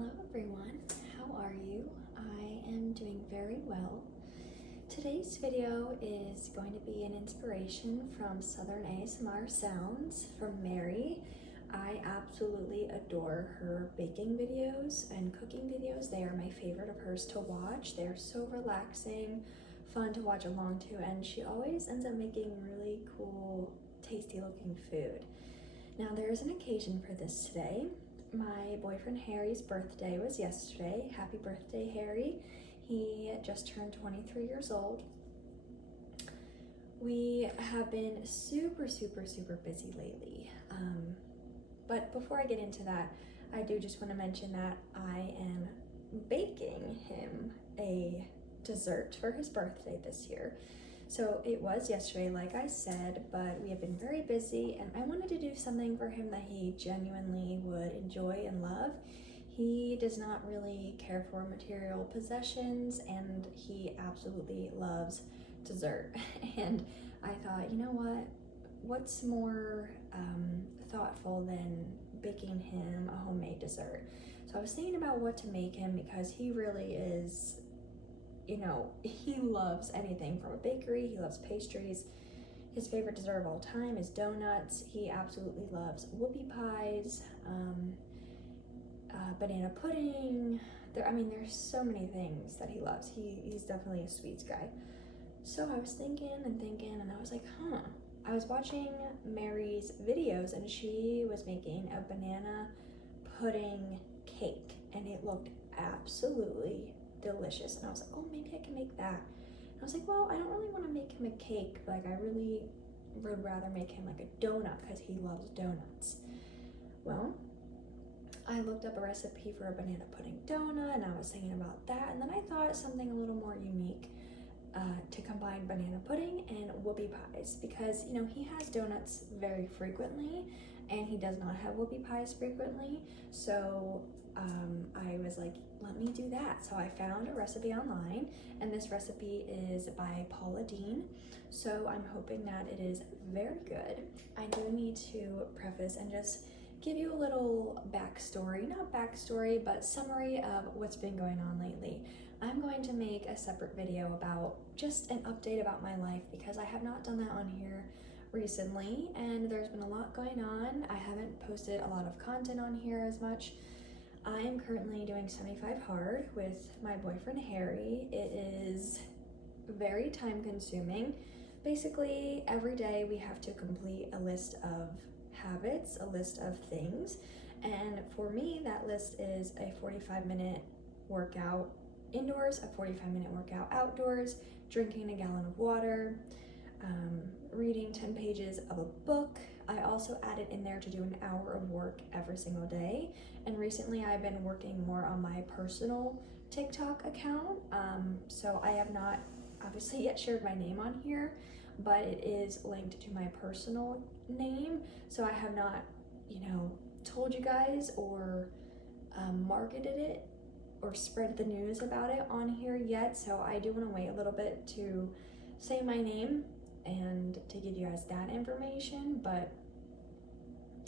Hello everyone, how are you? I am doing very well. Today's video is going to be an inspiration from Southern ASMR sounds from Mary. I absolutely adore her baking videos and cooking videos. They are my favorite of hers to watch. They are so relaxing, fun to watch along to, and she always ends up making really cool, tasty looking food. Now there is an occasion for this today. My boyfriend Harry's birthday was yesterday. Happy birthday, Harry. He just turned 23 years old. We have been super busy lately. But before I get into that, I do just want to mention that I am baking him a dessert for his birthday this year. So it was yesterday, like I said, but we have been very busy and I wanted to do something for him that he genuinely would enjoy and love. He does not really care for material possessions and he absolutely loves dessert. And I thought, you know what? What's more thoughtful than baking him a homemade dessert? So I was thinking about what to make him because he really is, you know, he loves anything from a bakery. He loves pastries. His favorite dessert of all time is donuts. He absolutely loves whoopie pies, banana pudding. There's so many things that he loves. He's definitely a sweets guy. So I was thinking and I was like, I was watching Mary's videos and she was making a banana pudding cake and it looked absolutely delicious. And I was like, oh, maybe I can make that. And I was like, well, I don't really want to make him a cake. Like, I really would rather make him like a donut because he loves donuts. Well, I looked up a recipe for a banana pudding donut and I was thinking about that. And then I thought something a little more unique to combine banana pudding and whoopie pies because, you know, he has donuts very frequently and he does not have whoopie pies frequently. So I was like, let me do that. So I found a recipe online and this recipe is by Paula Deen. So I'm hoping that it is very good. I do need to preface and just give you a little backstory, not backstory, but summary of what's been going on lately. I'm going to make a separate video about just an update about my life because I have not done that on here recently and there's been a lot going on. I haven't posted a lot of content on here as much. I am currently doing 75 hard with my boyfriend Harry. It is very time consuming. Basically, every day we have to complete a list of habits, a list of things. And for me, that list is a 45-minute workout indoors, a 45-minute workout outdoors, drinking a gallon of water, reading 10 pages of a book. I also added in there to do an hour of work every single day. And recently I've been working more on my personal TikTok account. So I have not obviously yet shared my name on here, but it is linked to my personal name. So I have not, told you guys or marketed it or spread the news about it on here yet. So I do want to wait a little bit to say my name and to give you guys that information, but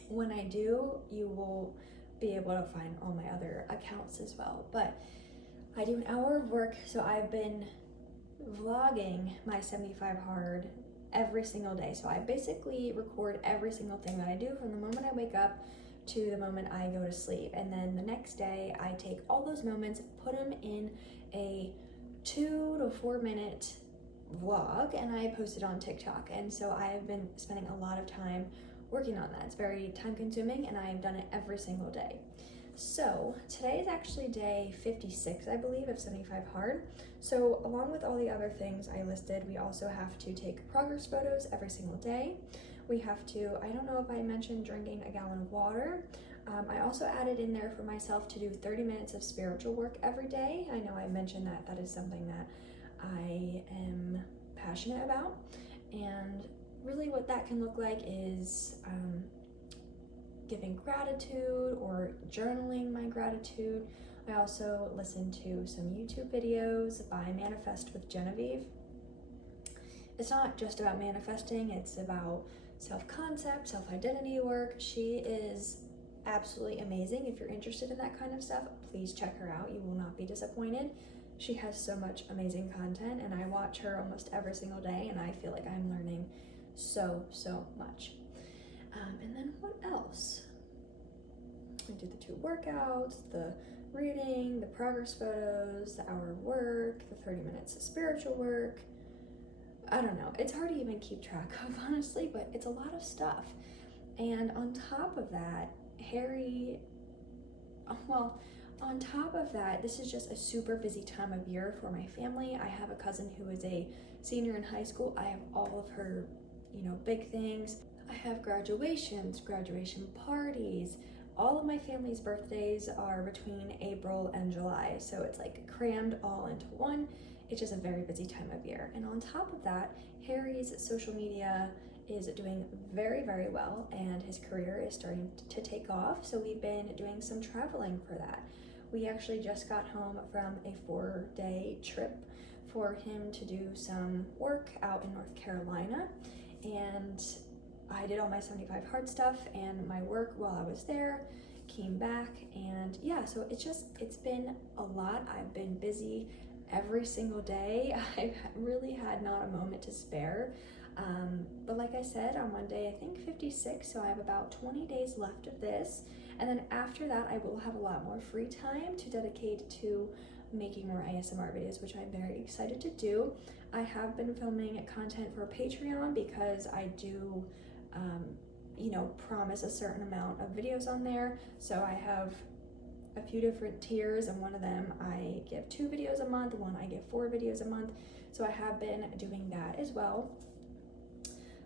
when I do, you will be able to find all my other accounts as well. But I do an hour of work, so I've been vlogging my 75 hard every single day. So I basically record every single thing that I do from the moment I wake up to the moment I go to sleep. And then the next day I take all those moments, put them in a 2 to 4 minute vlog and I post it on TikTok. And so I have been spending a lot of time working on that. It's very time consuming and I've done it every single day. So today is actually day 56, I believe, of 75 hard. So along with all the other things I listed, we also have to take progress photos every single day. We have to, I don't know if I mentioned drinking a gallon of water. I also added in there for myself to do 30 minutes of spiritual work every day. I know I mentioned that that is something that I am passionate about, and really what that can look like is giving gratitude or journaling my gratitude. I also listen to some YouTube videos by Manifest with Genevieve. It's not just about manifesting, it's about self-concept, self-identity work. She is absolutely amazing. If you're interested in that kind of stuff, please check her out. You will not be disappointed. She has so much amazing content, and I watch her almost every single day, and I feel like I'm learning so much. And then what else? I do the 2 workouts, the reading, the progress photos, the hour of work, the 30 minutes of spiritual work. I don't know, it's hard to even keep track of, honestly, but it's a lot of stuff. And on top of that, on top of that, this is just a super busy time of year for my family. I have a cousin who is a senior in high school. I have all of her, big things. I have graduations, graduation parties. All of my family's birthdays are between April and July, so it's like crammed all into one. It's just a very busy time of year. And on top of that, Harry's social media is doing very well, and his career is starting to take off, so we've been doing some traveling for that. We actually just got home from a 4-day trip for him to do some work out in North Carolina, and I did all my 75 hard stuff and my work while I was there, came back, and yeah, so it's been a lot. I've been busy every single day. I've really had not a moment to spare. But like I said, on Monday, I think 56, so I have about 20 days left of this. And then after that, I will have a lot more free time to dedicate to making more ASMR videos, which I'm very excited to do. I have been filming content for Patreon because I do, promise a certain amount of videos on there. So I have a few different tiers, and one of them I give 2 videos a month, one I give 4 videos a month. So I have been doing that as well.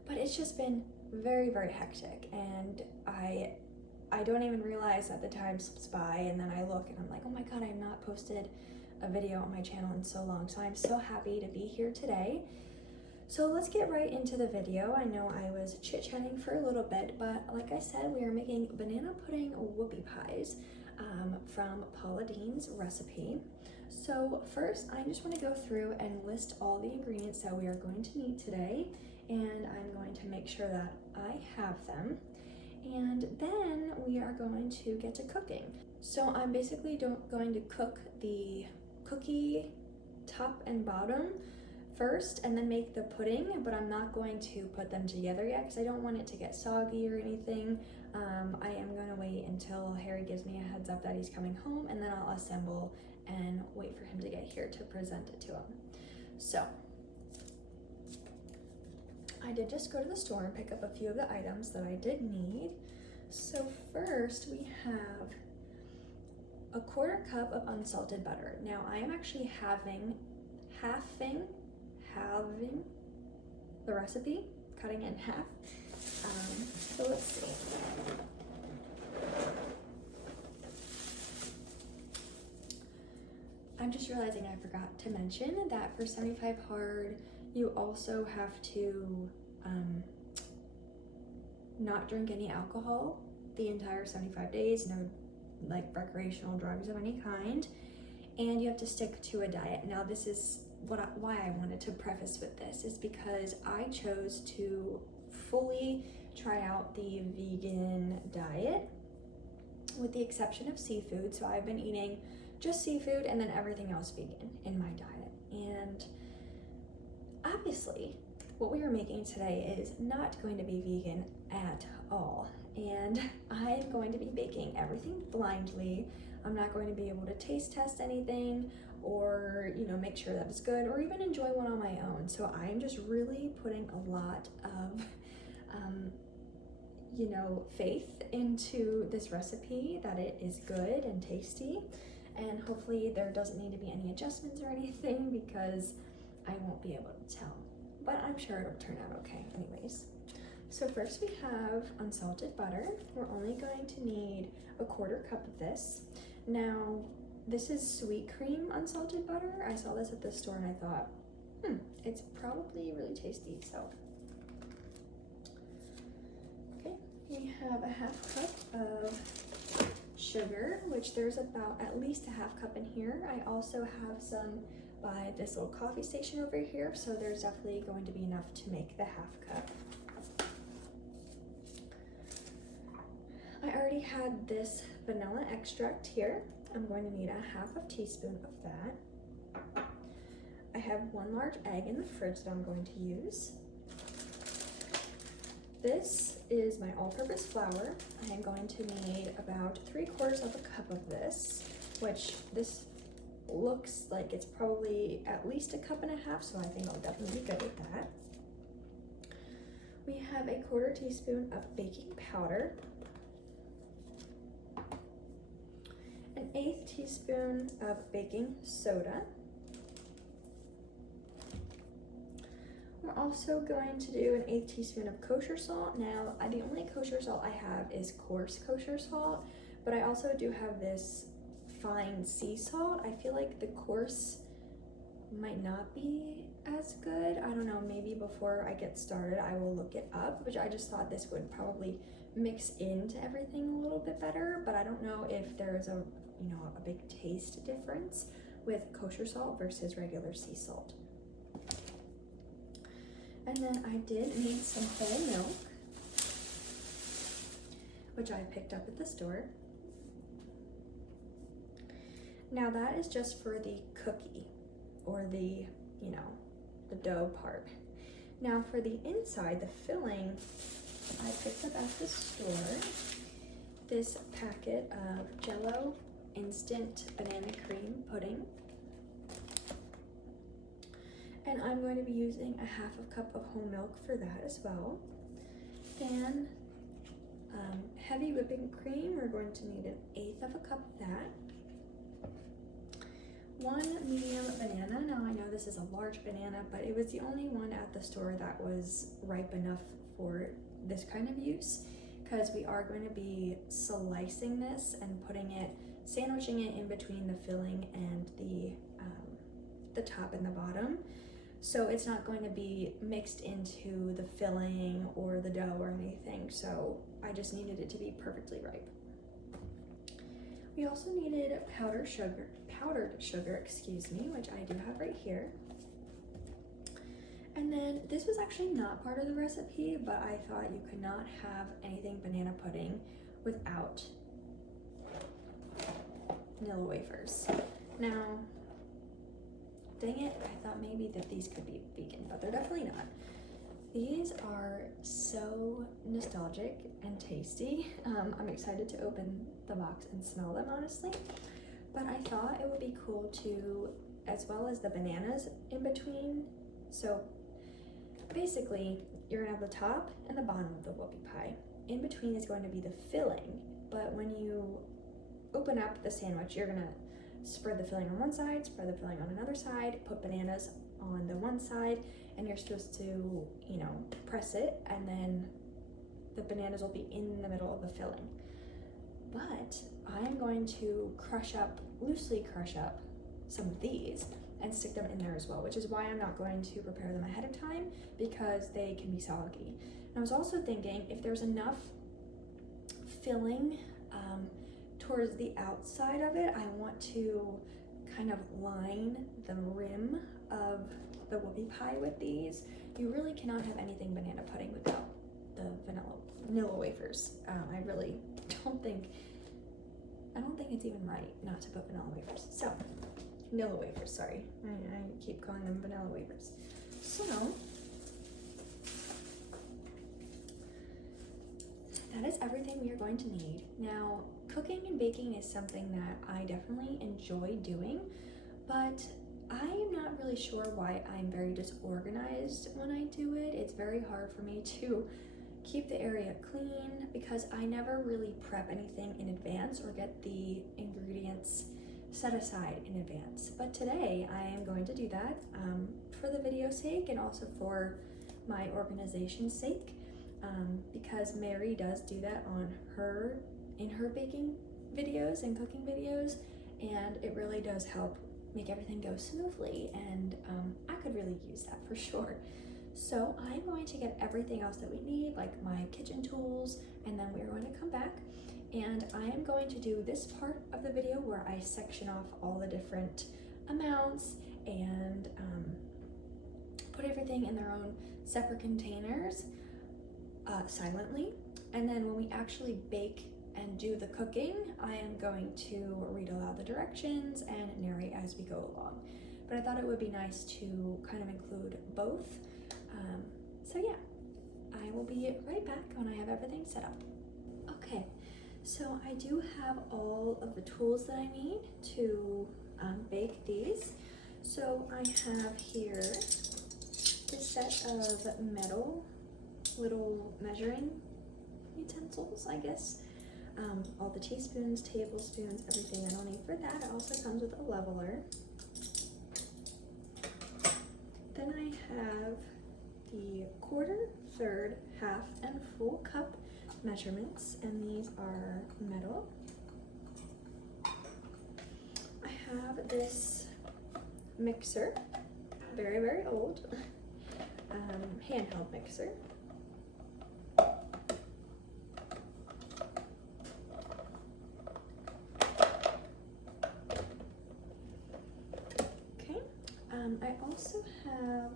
But it's just been very hectic, and I don't even realize that the time slips by, and then I look and I'm like, oh my god, I have not posted a video on my channel in so long. So I'm so happy to be here today. So let's get right into the video. I know I was chit-chatting for a little bit, but like I said, we are making banana pudding whoopie pies from Paula Deen's recipe. So first, I just want to go through and list all the ingredients that we are going to need today, and I'm going to make sure that I have them. And then we are going to get to cooking. So I'm basically going to cook the cookie top and bottom first, and then make the pudding, but I'm not going to put them together yet because I don't want it to get soggy or anything. I am going to wait until Harry gives me a heads up that he's coming home, and then I'll assemble and wait for him to get here to present it to him. So I did just go to the store and pick up a few of the items that I did need. So first we have a 1/4 cup of unsalted butter. Now I am actually halving the recipe, cutting it in half. So let's see. I'm just realizing I forgot to mention that for 75 hard, you also have to not drink any alcohol the entire 75 days, no like recreational drugs of any kind, and you have to stick to a diet. Now this is why I wanted to preface with this, is because I chose to fully try out the vegan diet with the exception of seafood. So I've been eating just seafood and then everything else vegan in my diet. And obviously what we are making today is not going to be vegan at all. And I'm going to be baking everything blindly. I'm not going to be able to taste test anything or, make sure that it's good or even enjoy one on my own. So I'm just really putting a lot of, faith into this recipe, that it is good and tasty. And hopefully there doesn't need to be any adjustments or anything because I won't be able to tell. But I'm sure it'll turn out okay anyways. So first we have unsalted butter. We're only going to need a 1/4 cup of this. Now, this is sweet cream unsalted butter. I saw this at the store and I thought, it's probably really tasty, so. Okay, we have a 1/2 cup of sugar, which there's about at least a 1/2 cup in here. I also have some by this little coffee station over here, so there's definitely going to be enough to make the 1/2 cup. I already already had this vanilla extract here. I'm going to need a half a teaspoon of that. I have 1 large egg in the fridge that I'm going to use. This is my all-purpose flour. I am going to need about 3/4 of a cup of this, which this looks like it's probably at least a cup and a half, so I think I'll definitely be good with that. We have a 1/4 teaspoon of baking powder, an 1/8 teaspoon of baking soda. We're also going to do an 1/8 teaspoon of kosher salt. Now, the only kosher salt I have is coarse kosher salt, but I also do have this fine sea salt. I feel like the coarse might not be as good. I don't know, maybe before I get started I will look it up, which I just thought this would probably mix into everything a little bit better, but I don't know if there's a big taste difference with kosher salt versus regular sea salt. And then I did need some whole milk, which I picked up at the store. Now that is just for the cookie or the dough part. Now for the inside, the filling, I picked up at the store this packet of Jell-O instant banana cream pudding. And I'm going to be using a half a cup of whole milk for that as well. Then heavy whipping cream, we're going to need 1/8 of a cup of that. 1 medium banana. Now I know this is a large banana, but it was the only one at the store that was ripe enough for this kind of use, because we are going to be slicing this and sandwiching it in between the filling and the top and the bottom. So it's not going to be mixed into the filling or the dough or anything. So I just needed it to be perfectly ripe. We also needed powdered sugar, which I do have right here. And then this was actually not part of the recipe, but I thought you could not have anything banana pudding without vanilla wafers. Now, dang it, I thought maybe that these could be vegan, but they're definitely not. These are so nostalgic and tasty. I'm excited to open the box and smell them, honestly. But I thought it would be cool to, as well as the bananas in between. So basically, you're gonna have the top and the bottom of the whoopie pie. In between is going to be the filling, but when you open up the sandwich, you're gonna spread the filling on one side, spread the filling on another side, put bananas on the one side, and you're supposed to, press it, and then the bananas will be in the middle of the filling. But I'm going to loosely crush up some of these and stick them in there as well, which is why I'm not going to prepare them ahead of time, because they can be soggy. And I was also thinking, if there's enough filling towards the outside of it, I want to kind of line the rim of the whoopie pie with these. You really cannot have anything banana pudding without the vanilla wafers. I really don't think it's even right not to put vanilla wafers. So, vanilla wafers, sorry. I keep calling them vanilla wafers. So, that is everything we are going to need. Now, cooking and baking is something that I definitely enjoy doing, but I am not really sure why I'm very disorganized when I do it. It's very hard for me to keep the area clean because I never really prep anything in advance or get the ingredients set aside in advance. But today I am going to do that for the video's sake and also for my organization's sake, because Mary does do that in her baking videos and cooking videos, and it really does help make everything go smoothly, and I could really use that for sure. So I'm going to get everything else that we need, like my kitchen tools, and then we're going to come back and I am going to do this part of the video where I section off all the different amounts and put everything in their own separate containers silently. And then when we actually bake and do the cooking, I am going to read aloud the directions and narrate as we go along. But I thought it would be nice to kind of include both. So yeah, I will be right back when I have everything set up. Okay, so I do have all of the tools that I need to bake these. So I have here this set of metal little measuring utensils, I guess. All the teaspoons, tablespoons, everything I don't need for that. It also comes with a leveler. Then I have the quarter, third, half, and full cup measurements, and these are metal. I have this mixer, very, very old, handheld mixer. Okay, I also have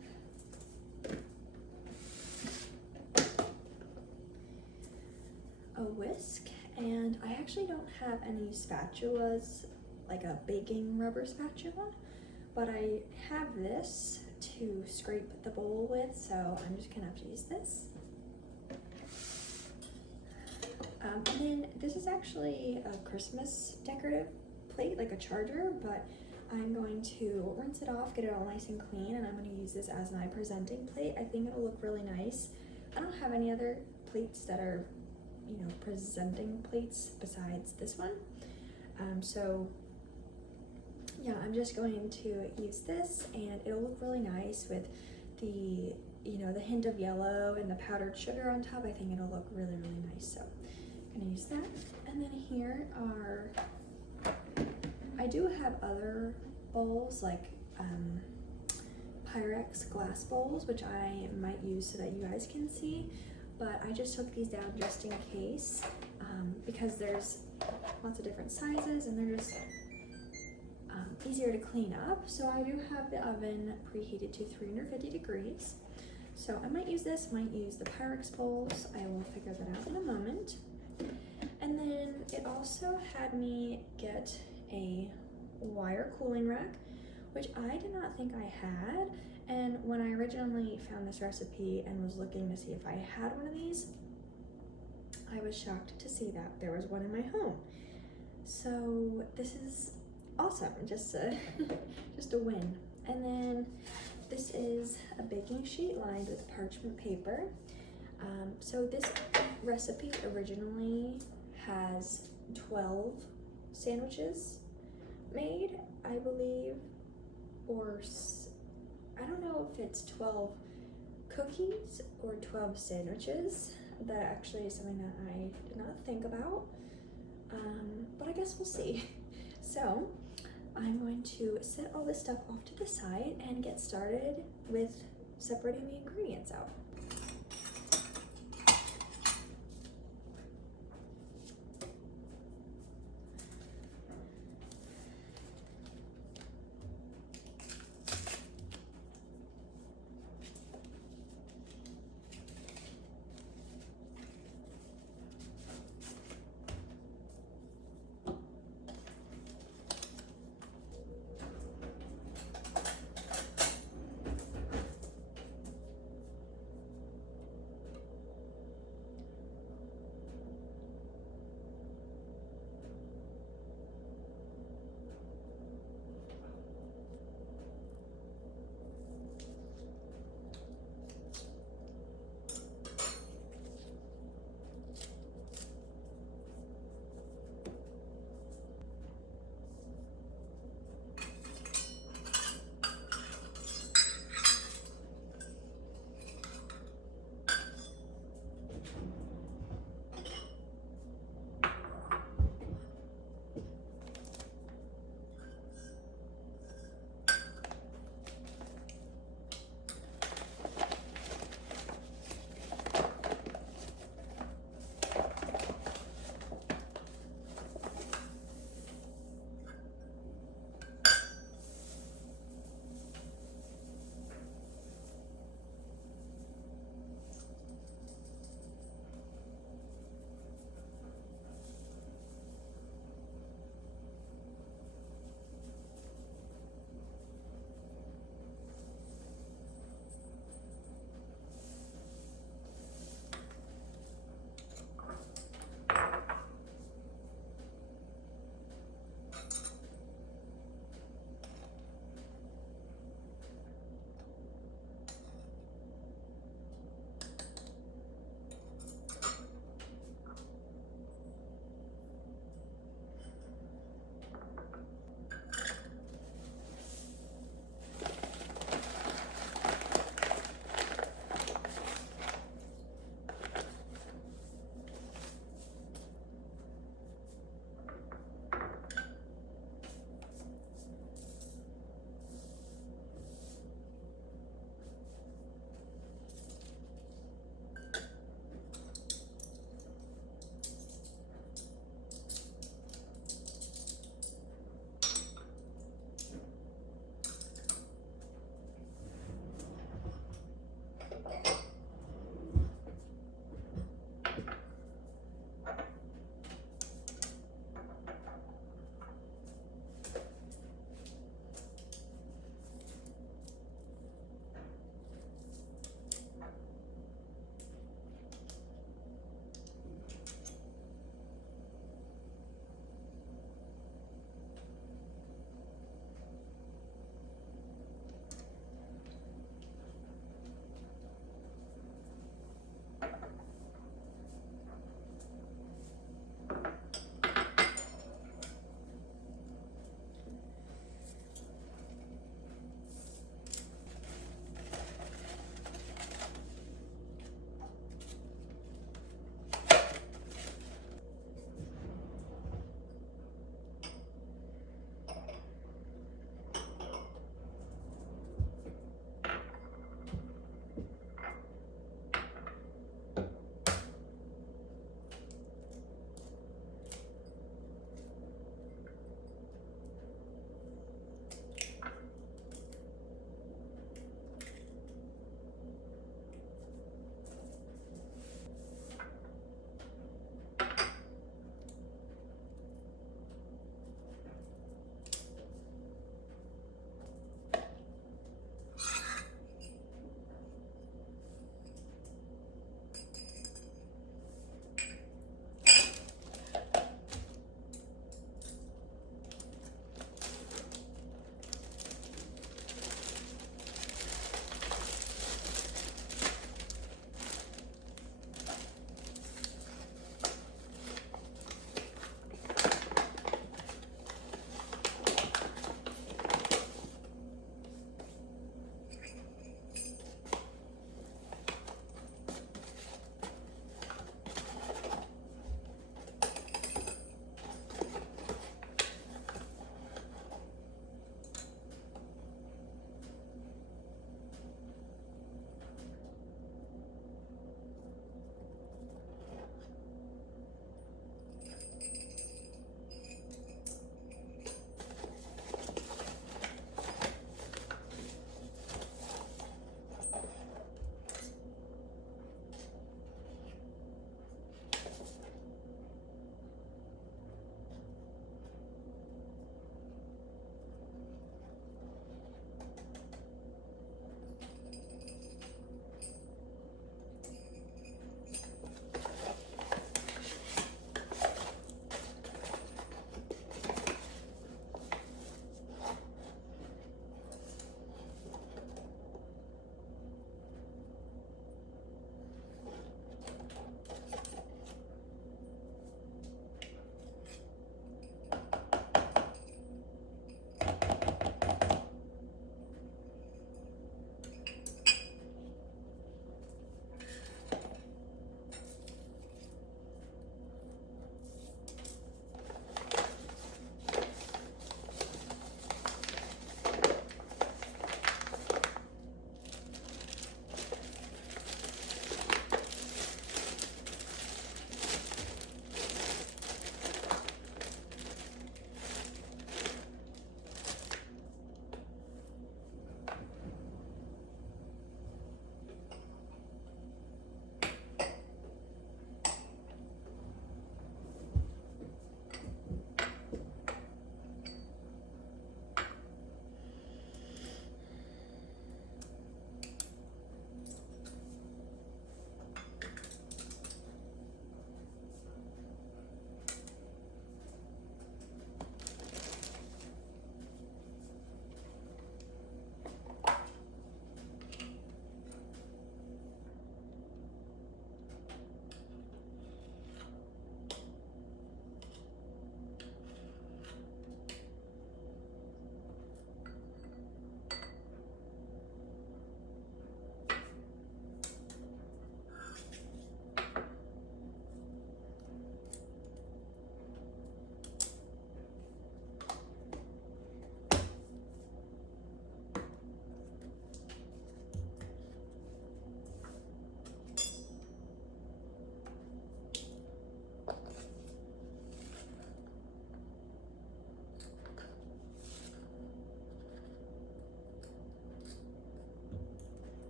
a whisk, and I actually don't have any spatulas, like a baking rubber spatula, but I have this to scrape the bowl with, so I'm just gonna have to use this. And then this is actually a Christmas decorative plate, like a charger, but I'm going to rinse it off, get it all nice and clean, and I'm going to use this as my presenting plate. I think it'll look really nice. I don't have any other plates that are, you know, presenting plates besides this one. So yeah, I'm just going to use this, and it'll look really nice with the, you know, the hint of yellow and the powdered sugar on top. I think it'll look really, really nice. So I'm gonna use that. And then here are, I do have other bowls, like Pyrex glass bowls, which I might use so that you guys can see, but I just took these down just in case, because there's lots of different sizes and they're just easier to clean up. So I do have the oven preheated to 350 degrees. So I might use this, might use the Pyrex bowls. I will figure that out in a moment. And then it also had me get a wire cooling rack, which I did not think I had. And when I originally found this recipe and was looking to see if I had one of these, I was shocked to see that there was one in my home. So this is awesome, just a win. And then this is a baking sheet lined with parchment paper. So this recipe originally has 12 sandwiches made, I believe, or I don't know if it's 12 cookies or 12 sandwiches. That actually is something that I did not think about, but I guess we'll see. So I'm going to set all this stuff off to the side and get started with separating the ingredients out.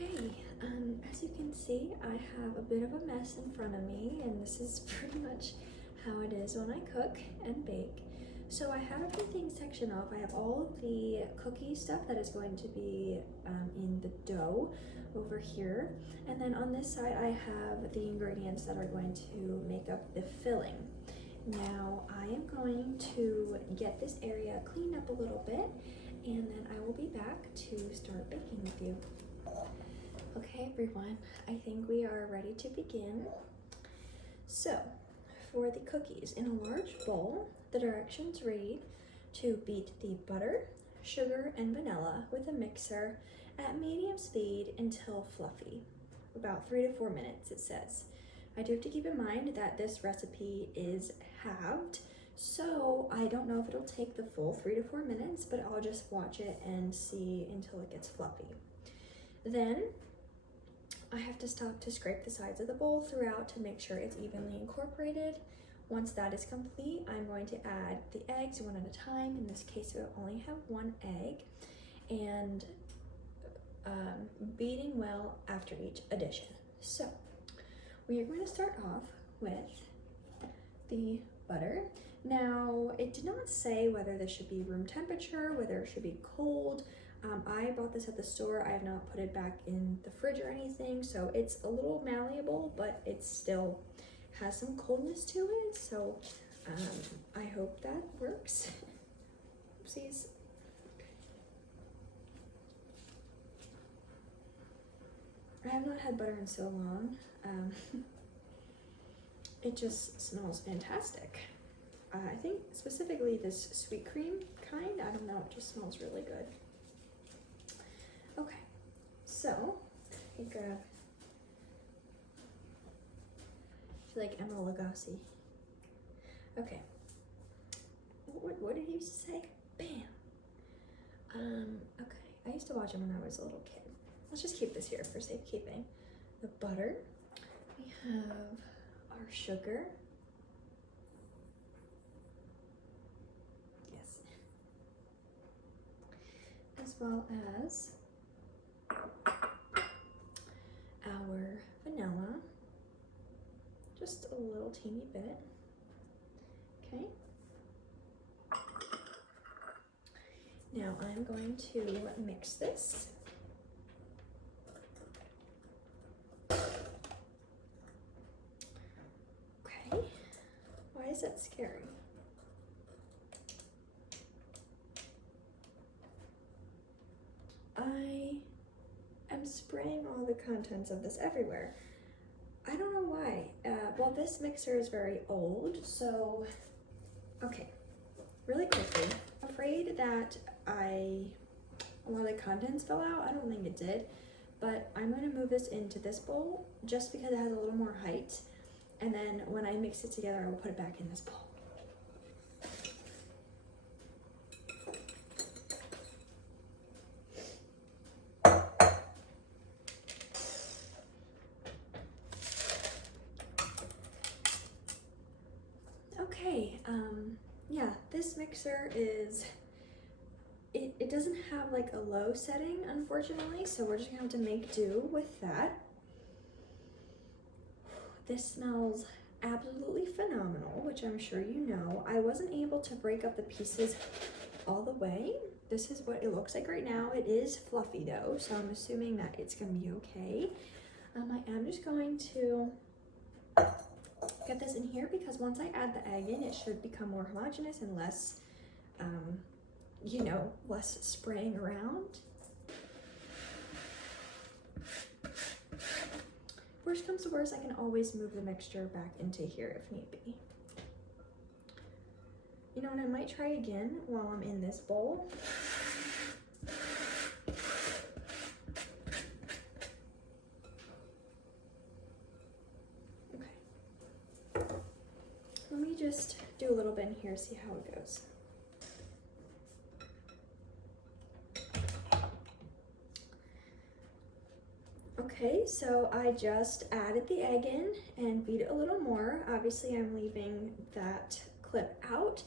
Okay, as you can see, I have a bit of a mess in front of me, and this is pretty much how it is when I cook and bake. So I have everything sectioned off. I have all of the cookie stuff that is going to be in the dough over here. And then on this side, I have the ingredients that are going to make up the filling. Now I am going to get this area cleaned up a little bit, and then I will be back to start baking with you. Okay everyone, I think we are ready to begin. So for the cookies, in a large bowl, the directions read to beat the butter, sugar, and vanilla with a mixer at medium speed until fluffy. About 3 to 4 minutes, it says. I do have to keep in mind that this recipe is halved, so I don't know if it'll take the full 3 to 4 minutes, but I'll just watch it and see until it gets fluffy. Then I have to stop to scrape the sides of the bowl throughout to make sure it's evenly incorporated. Once that is complete, I'm going to add the eggs one at a time. In this case, we'll only have 1 egg, and beating well after each addition. So we are going to start off with the butter. Now, it did not say whether this should be room temperature, whether it should be cold. I bought this at the store. I have not put it back in the fridge or anything, so it's a little malleable, but it still has some coldness to it, so I hope that works. Oopsies. I have not had butter in so long. It just smells fantastic. I think specifically this sweet cream kind, I don't know, it just smells really good. Okay, so I grab, I feel like Emma Lagasse. Okay, what did he used to say? Bam. Okay, I used to watch him when I was a little kid. Let's just keep this here for safekeeping. The butter, we have our sugar. Yes. As well as our vanilla, just a little teeny bit. Okay. Now I'm going to mix this. Okay. Why is that scary? I am spraying all the contents of this everywhere. I don't know why. Well, this mixer is very old, so, okay, really quickly. I'm afraid that a lot of the contents fell out. I don't think it did, but I'm gonna move this into this bowl just because it has a little more height, and then when I mix it together, I will put it back in this bowl. Okay, yeah, this mixer is, it doesn't have like a low setting, unfortunately, so we're just gonna have to make do with that. This smells absolutely phenomenal, which I'm sure you know. I wasn't able to break up the pieces all the way. This is what it looks like right now. It is fluffy though, so I'm assuming that it's gonna be okay. I am just going to get this in here because once I add the egg in, it should become more homogeneous and less, you know, less spraying around. Worst comes to worst, I can always move the mixture back into here if need be. You know what, I might try again while I'm in this bowl. Let me just do a little bit in here, see how it goes. Okay, so I just added the egg in and beat it a little more. Obviously, I'm leaving that clip out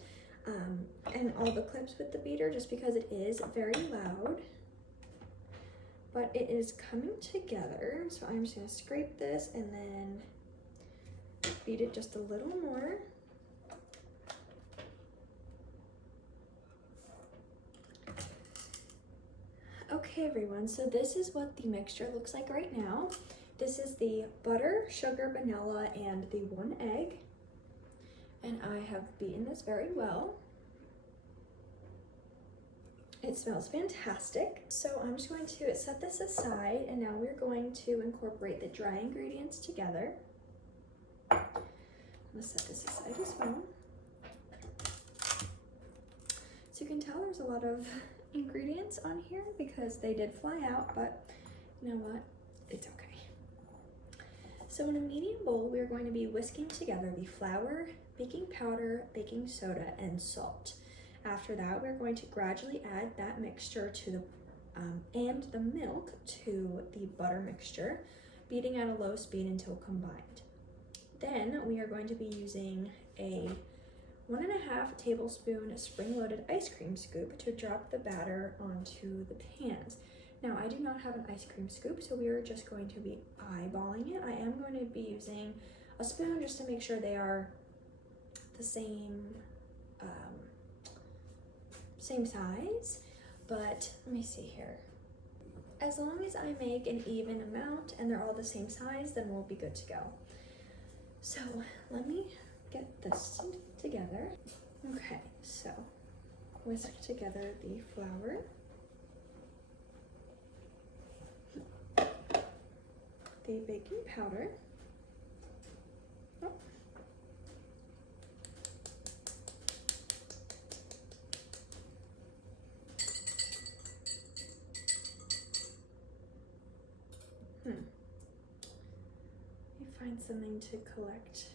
and all the clips with the beater just because it is very loud. but it is coming together. So I'm just gonna scrape this and then beat it just a little more. Okay everyone, so this is what the mixture looks like right now. This is the butter, sugar, vanilla, and the 1 egg. And I have beaten this very well. It smells fantastic. So I'm just going to set this aside, and now we're going to incorporate the dry ingredients together. I'm gonna set this aside as well. So you can tell there's a lot of ingredients on here because they did fly out, but you know what? It's okay. So in a medium bowl, we're going to be whisking together the flour, baking powder, baking soda, and salt. After that, we're going to gradually add that mixture to the and the milk to the butter mixture, beating at a low speed until combined. Then we are going to be using a 1.5 tablespoon spring-loaded ice cream scoop to drop the batter onto the pans. Now, I do not have an ice cream scoop, so we are just going to be eyeballing it. I am going to be using a spoon just to make sure they are the same size, but let me see here. As long as I make an even amount and they're all the same size, then we'll be good to go. So let me get this together. Okay, so whisk together the flour, the baking powder, Let me find something to collect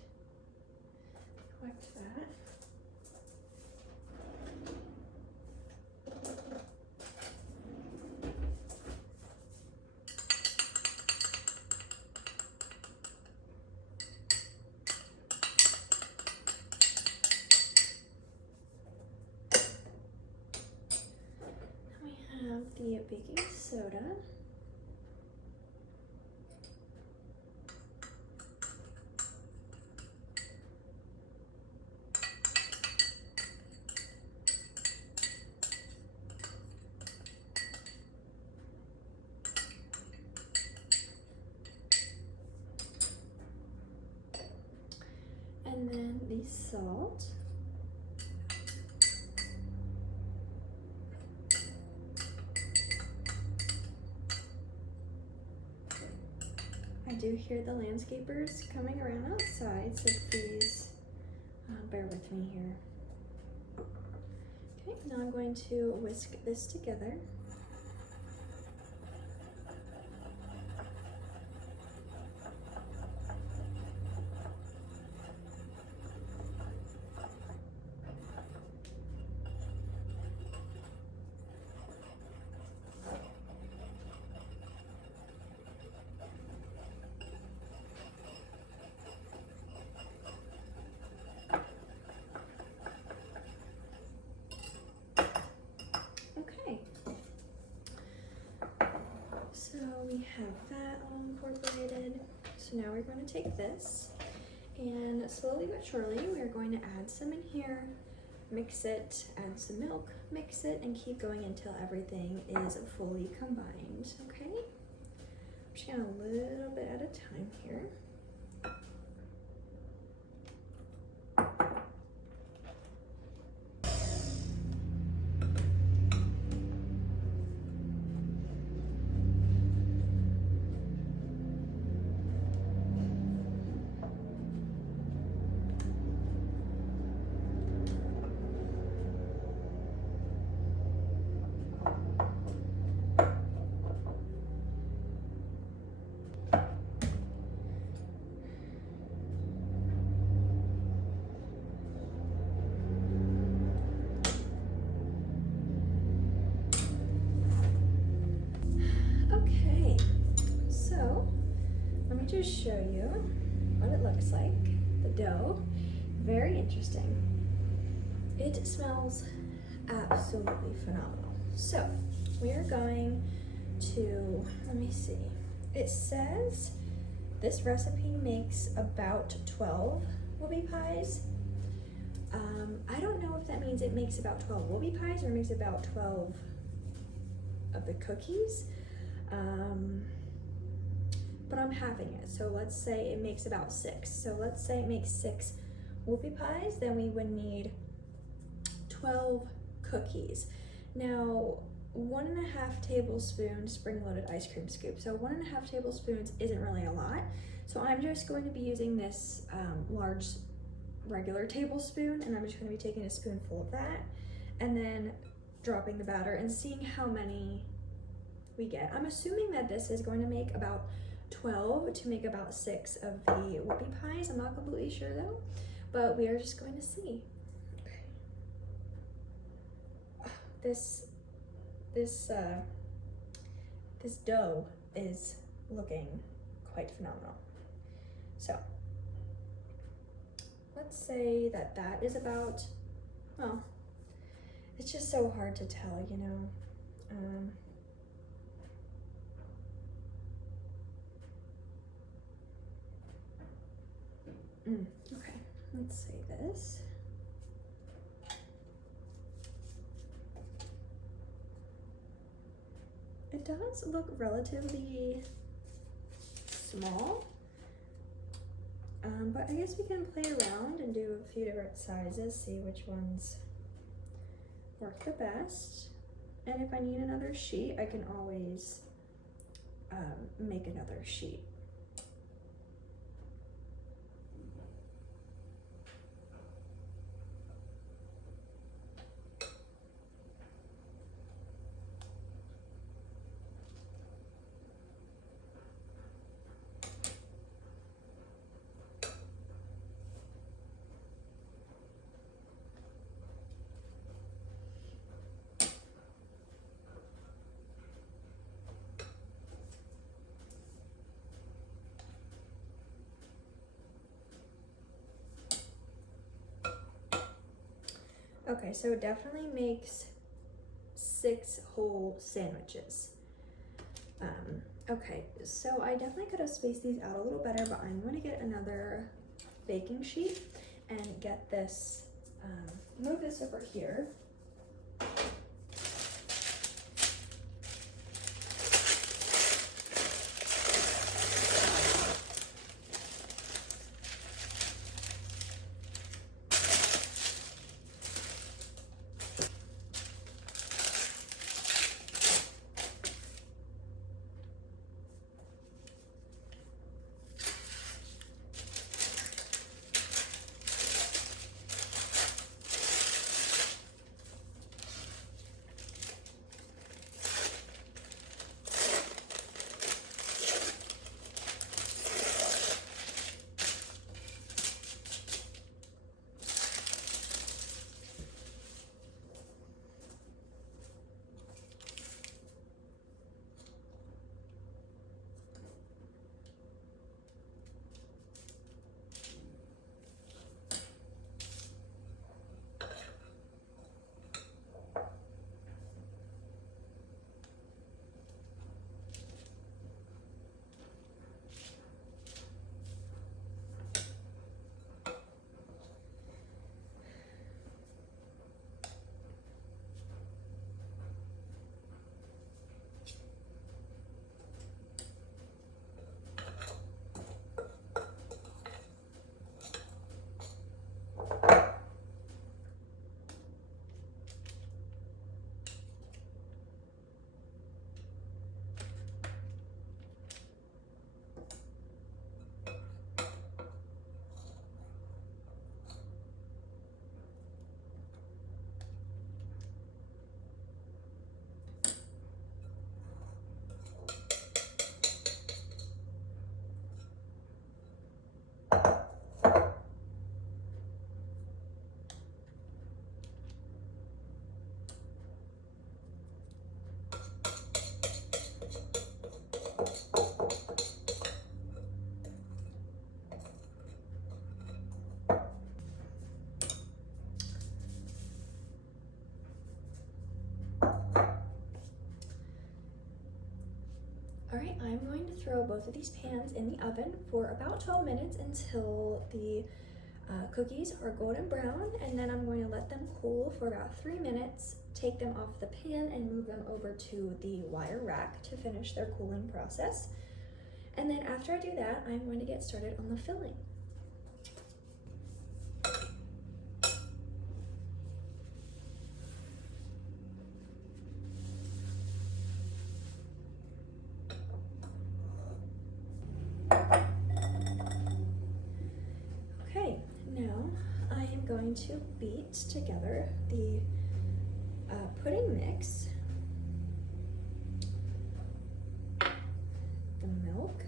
that. Now we have the baking soda. And then the salt. I do hear the landscapers coming around outside, so please bear with me here. Okay, now I'm going to whisk this together. So we have that all incorporated. So now we're going to take this and slowly but surely we're going to add some in here, mix it, add some milk, mix it, and keep going until everything is fully combined, okay? I'm just going a little bit at a time here. Just show you what it looks like, the dough. Very interesting. It smells absolutely phenomenal. So we are going to, let me see. It says this recipe makes about 12 whoopie pies. I don't know if that means it makes about 12 whoopie pies or makes about 12 of the cookies. But I'm having it. So let's say it makes about 6. So let's say it makes 6 whoopie pies, then we would need 12 cookies. Now, 1.5 tablespoons spring-loaded ice cream scoop. So 1.5 tablespoons isn't really a lot. So I'm just going to be using this large regular tablespoon, and I'm just going to be taking a spoonful of that and then dropping the batter and seeing how many we get. I'm assuming that this is going to make about 12 to make about 6 of the whoopie pies. I'm not completely sure though, but we are just going to see. Okay. This dough is looking quite phenomenal. So let's say that that is about, well, it's just so hard to tell, you know. Okay, let's say this. It does look relatively small, but I guess we can play around and do a few different sizes, see which ones work the best. And if I need another sheet, I can always make another sheet. Okay, so it definitely makes 6 whole sandwiches. Okay, so I definitely could have spaced these out a little better, but I'm going to get another baking sheet and get this, move this over here. All right, I'm going to throw both of these pans in the oven for about 12 minutes until the cookies are golden brown, and then I'm going to let them cool for about 3 minutes, take them off the pan and move them over to the wire rack to finish their cooling process. And then after I do that, I'm going to get started on the filling. Okay, now I am going to beat together the pudding mix, the milk.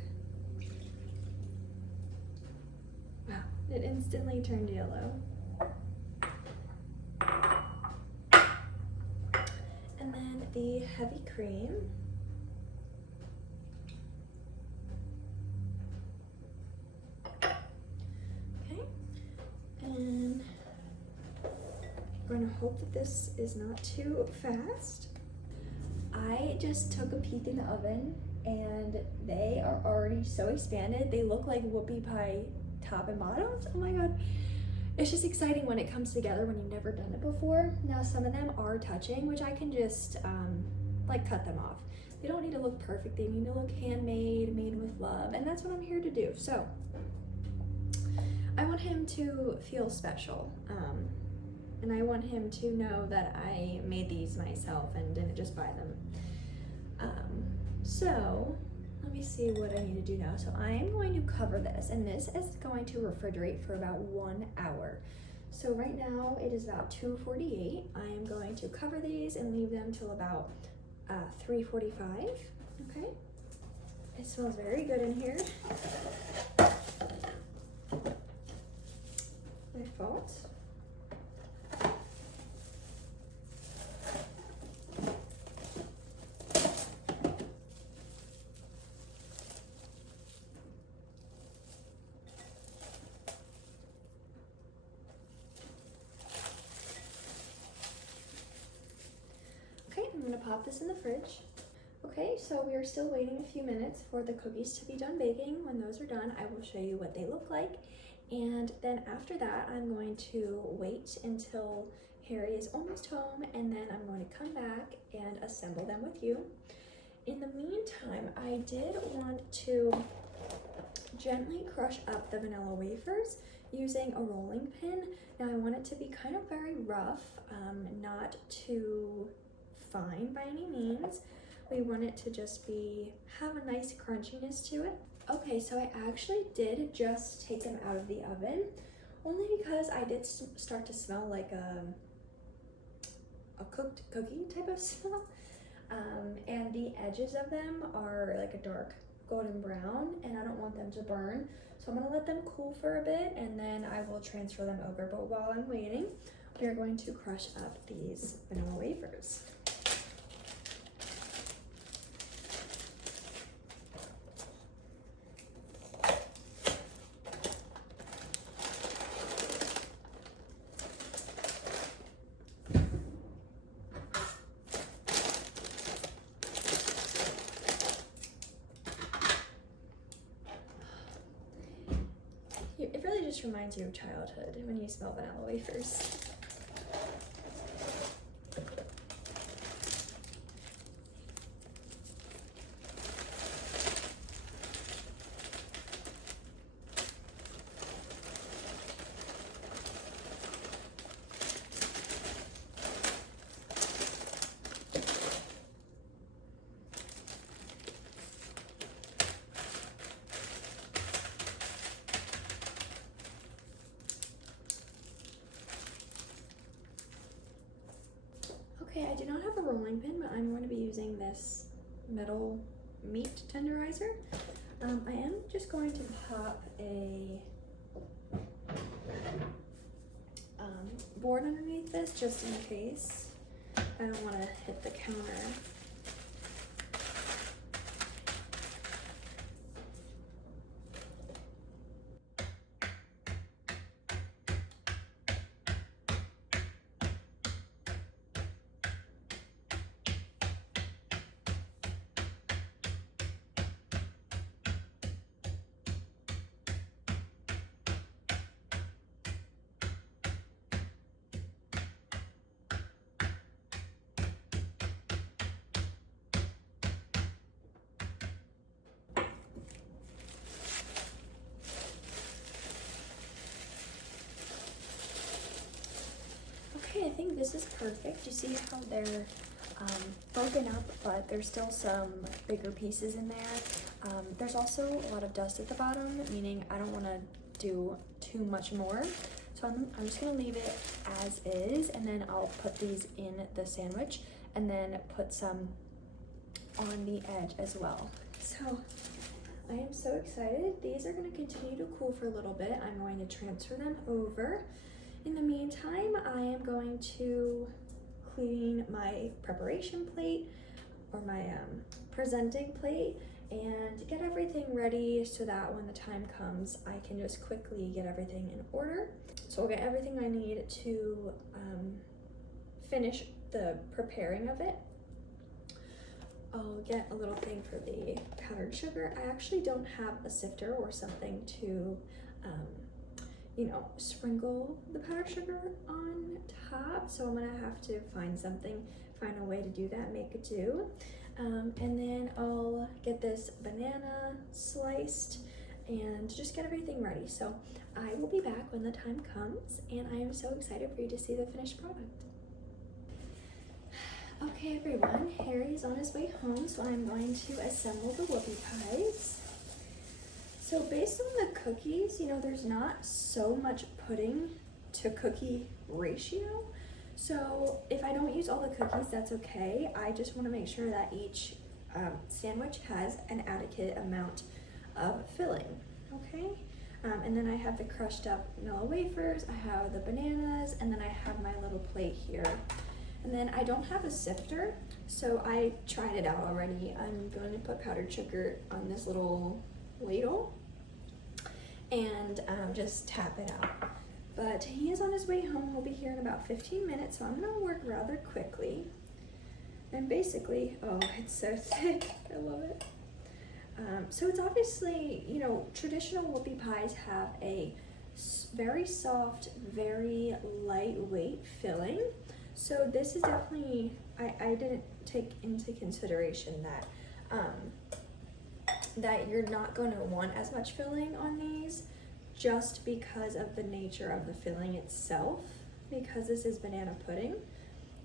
Wow, it instantly turned yellow. And then the heavy cream. Okay, and I'm going to hope that this is not too fast. I just took a peek in the oven and they are already so expanded. They look like whoopie pie top and bottoms. Oh my god. It's just exciting when it comes together when you've never done it before. Now some of them are touching, which I can just like cut them off. They don't need to look perfect. They need to look handmade, made with love, and that's what I'm here to do. So I want him to feel special. And I want him to know that I made these myself and didn't just buy them. So let me see what I need to do now. So I am going to cover this, and this is going to refrigerate for about 1 hour. So right now it is about 2:48. I am going to cover these and leave them till about 3:45. Okay. It smells very good in here. My fault. I'm gonna pop this in the fridge. Okay, so we are still waiting a few minutes for the cookies to be done baking. When those are done, I will show you what they look like. And then after that, I'm going to wait until Harry is almost home, and then I'm going to come back and assemble them with you. In the meantime, I did want to gently crush up the vanilla wafers using a rolling pin. Now I want it to be kind of very rough, not too fine by any means. We want it to just have a nice crunchiness to it. Okay, so I actually did just take them out of the oven, only because I did start to smell like a cooked cookie type of smell. And the edges of them are like a dark golden brown, and I don't want them to burn. So I'm gonna let them cool for a bit, and then I will transfer them over. But while I'm waiting, we are going to crush up these vanilla wafers. It really just reminds you of childhood when you smell vanilla wafers. Okay, I do not have a rolling pin, but I'm going to be using this metal meat tenderizer. I am just going to pop a board underneath this just in case. I don't want to hit the counter. this is perfect. You see how they're broken up, but there's still some bigger pieces in there. There's also a lot of dust at the bottom, meaning I don't want to do too much more. So I'm just gonna leave it as is, and then I'll put these in the sandwich and then put some on the edge as well. So I am so excited. These are gonna continue to cool for a little bit. I'm going to transfer them over. In the meantime, I am going to clean my preparation plate or my presenting plate and get everything ready so that when the time comes, I can just quickly get everything in order. So I'll get everything I need to finish the preparing of it. I'll get a little thing for the powdered sugar. I actually don't have a sifter or something to, you know, sprinkle the powdered sugar on top. So I'm gonna have to find a way to do that, make it do. And then I'll get this banana sliced and just get everything ready. So I will be back when the time comes, and I am so excited for you to see the finished product. Okay everyone, Harry's on his way home, so I'm going to assemble the whoopie pies. So based on the cookies, you know, there's not so much pudding to cookie ratio. So if I don't use all the cookies, that's okay. I just want to make sure that each sandwich has an adequate amount of filling, okay? And then I have the crushed up vanilla wafers, I have the bananas, and then I have my little plate here. And then I don't have a sifter, so I tried it out already. I'm going to put powdered sugar on this little ladle and just tap it out. But he is on his way home. He'll be here in about 15 minutes, so I'm gonna work rather quickly. And basically, oh, it's so thick, I love it. So it's obviously, you know, traditional whoopie pies have a very soft, very lightweight filling. So this is definitely, I didn't take into consideration that that you're not going to want as much filling on these just because of the nature of the filling itself, because this is banana pudding.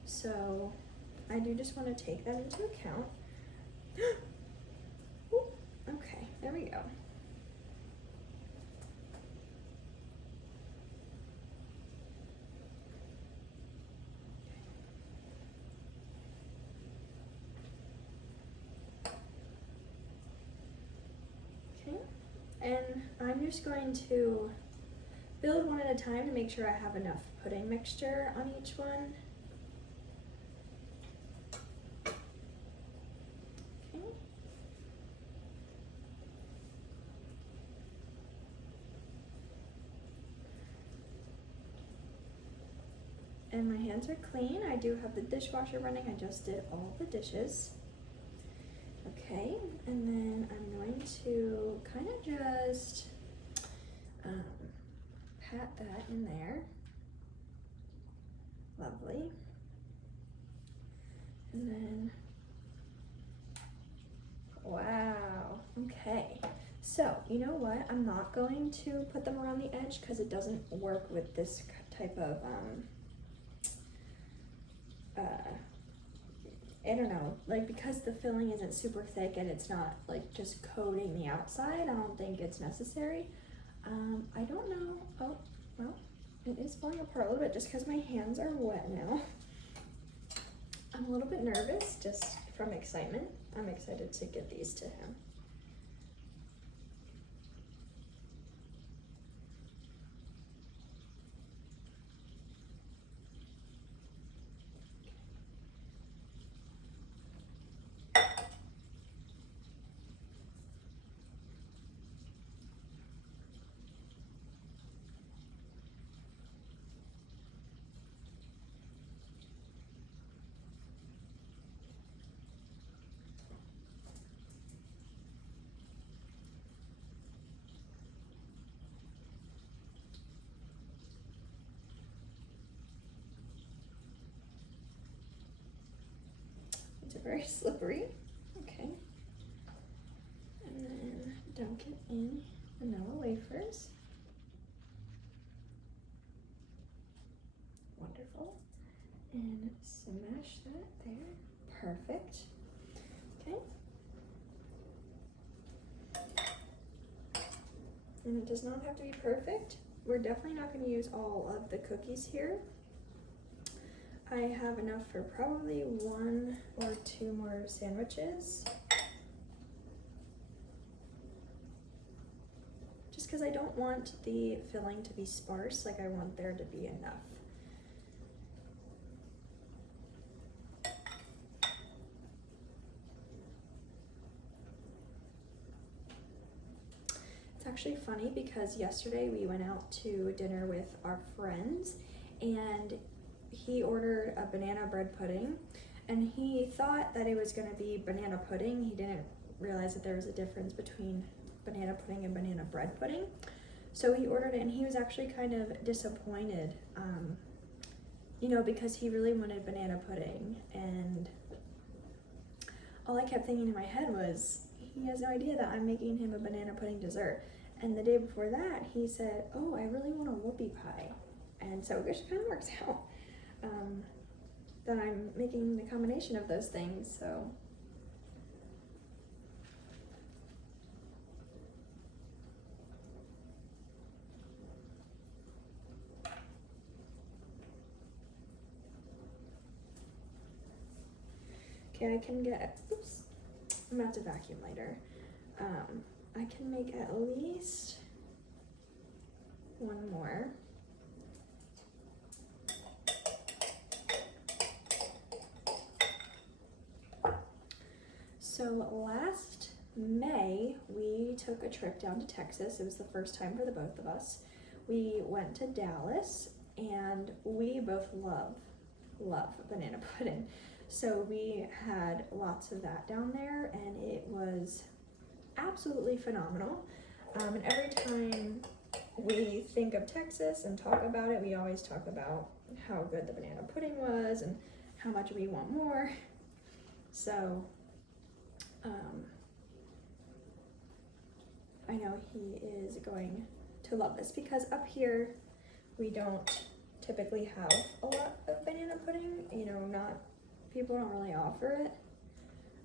So I do just want to take that into account. Ooh, okay, there we go. And I'm just going to build one at a time to make sure I have enough pudding mixture on each one. Okay. And my hands are clean. I do have the dishwasher running. I just did all the dishes. Okay, and then I'm going to kind of just pat that in there. Lovely. And then, wow, okay. So, you know what? I'm not going to put them around the edge because it doesn't work with this type of, I don't know, like because the filling isn't super thick and it's not like just coating the outside, I don't think it's necessary. I don't know, oh, well, it is falling apart a little bit just because my hands are wet now. I'm a little bit nervous just from excitement. I'm excited to get these to him. Very slippery. Okay. And then dunk it in vanilla wafers. Wonderful. and smash that there. Perfect. Okay. And it does not have to be perfect. We're definitely not going to use all of the cookies here. I have enough for probably 1 or 2 more sandwiches. Just because I don't want the filling to be sparse, like I want there to be enough. It's actually funny because yesterday we went out to dinner with our friends and he ordered a banana bread pudding and he thought that it was going to be banana pudding. He didn't realize that there was a difference between banana pudding and banana bread pudding. So he ordered it and he was actually kind of disappointed, you know, because he really wanted banana pudding. And all I kept thinking in my head was, he has no idea that I'm making him a banana pudding dessert. And the day before that, he said, oh, I really want a whoopie pie. And so it just kind of works out that I'm making the combination of those things, so. Okay, I can get, oops, I'm about to vacuum later. I can make at least 1 more. So last May, we took a trip down to Texas. It was the first time for the both of us. We went to Dallas and we both love banana pudding. So we had lots of that down there and it was absolutely phenomenal. And every time we think of Texas and talk about it, we always talk about how good the banana pudding was and how much we want more. So I know he is going to love this because up here we don't typically have a lot of banana pudding. You know, people don't really offer it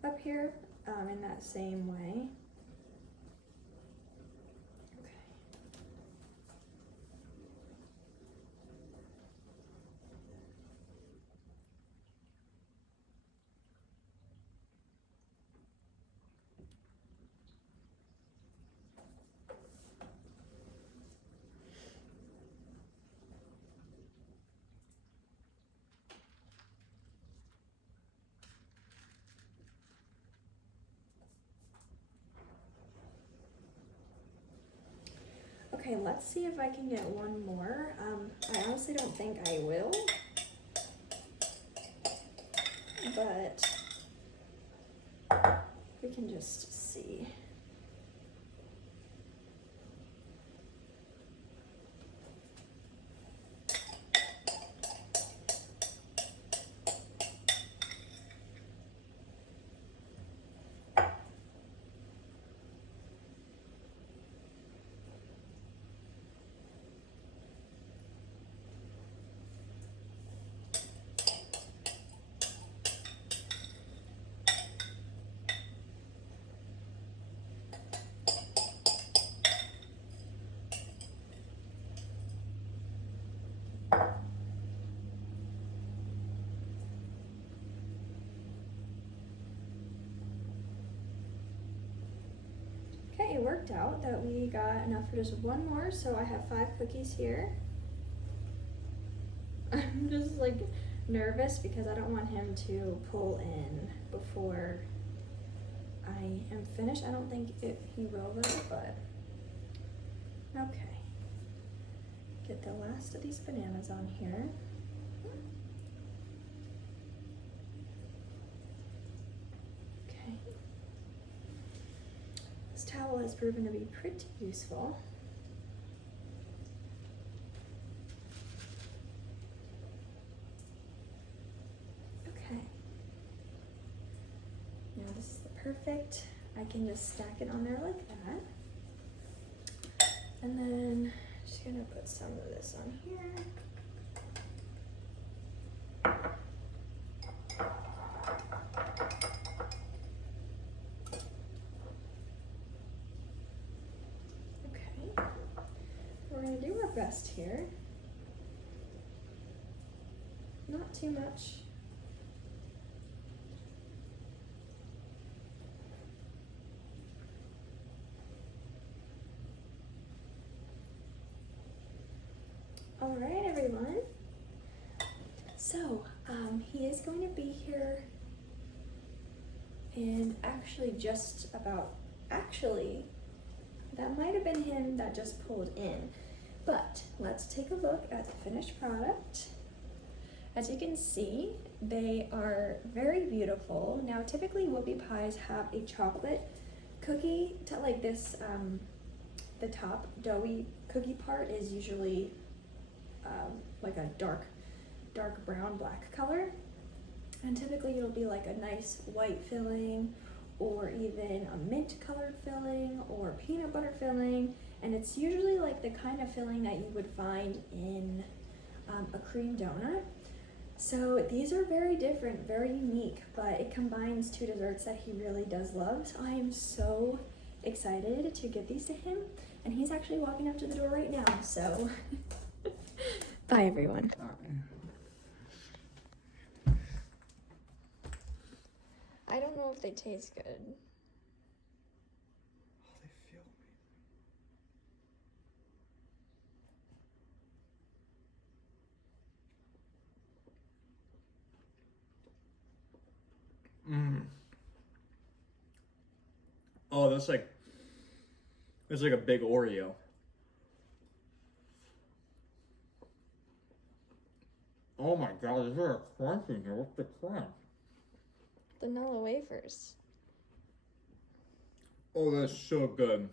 up here in that same way. Okay, let's see if I can get 1 more. I honestly don't think I will, but we can just see. Okay, it worked out that we got enough for just 1 more, so I have 5 cookies here. I'm just like nervous because I don't want him to pull in before I am finished. I don't think he will though, but okay. Get the last of these bananas on here. Okay. This towel has proven to be pretty useful. Okay. Now this is the perfect. I can just stack it on there like that. And then just gonna put some of this on here. best here. Not too much. All right, everyone. So, he is going to be here in actually that might have been him that just pulled in. But let's take a look at the finished product. As you can see, they are very beautiful. Now, typically whoopie pies have a chocolate cookie to like this, the top doughy cookie part is usually like a dark brown black color, and typically it'll be like a nice white filling or even a mint colored filling or peanut butter filling, and it's usually like the kind of filling that you would find in a cream donut. So these are very different, very unique, but it combines two desserts that he really does love. So I am so excited to give these to him, and he's actually walking up to the door right now, so bye everyone. I don't know if they taste good. Oh, they feel amazing. Oh, that's like a big Oreo. Oh my god, is there a crunch in here? What's the crunch? Vanilla wafers. Oh, that's so good.